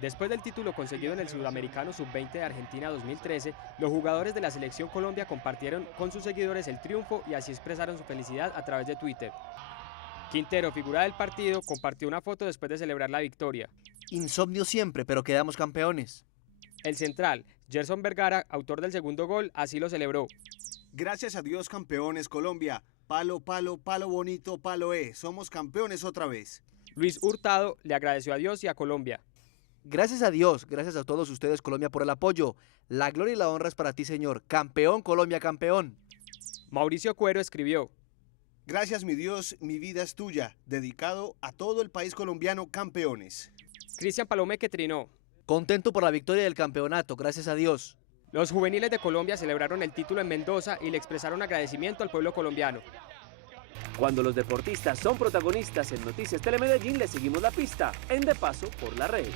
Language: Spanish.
Después del título conseguido en el Sudamericano Sub-20 de Argentina 2013, los jugadores de la Selección Colombia compartieron con sus seguidores el triunfo y así expresaron su felicidad a través de Twitter. Quintero, figura del partido, compartió una foto después de celebrar la victoria. Insomnio siempre, pero quedamos campeones. El central, Gerson Vergara, autor del segundo gol, así lo celebró. Gracias a Dios, campeones Colombia. Palo, palo, palo bonito, palo somos campeones otra vez. Luis Hurtado le agradeció a Dios y a Colombia. Gracias a Dios, gracias a todos ustedes, Colombia, por el apoyo. La gloria y la honra es para ti, Señor. Campeón, Colombia, campeón. Mauricio Cuero escribió: Gracias, mi Dios, mi vida es tuya, dedicado a todo el país colombiano, campeones. Cristian Palomeque trinó: Contento por la victoria del campeonato, gracias a Dios. Los juveniles de Colombia celebraron el título en Mendoza y le expresaron agradecimiento al pueblo colombiano. Cuando los deportistas son protagonistas en Noticias Telemedellín, les seguimos la pista en De Paso por la Red.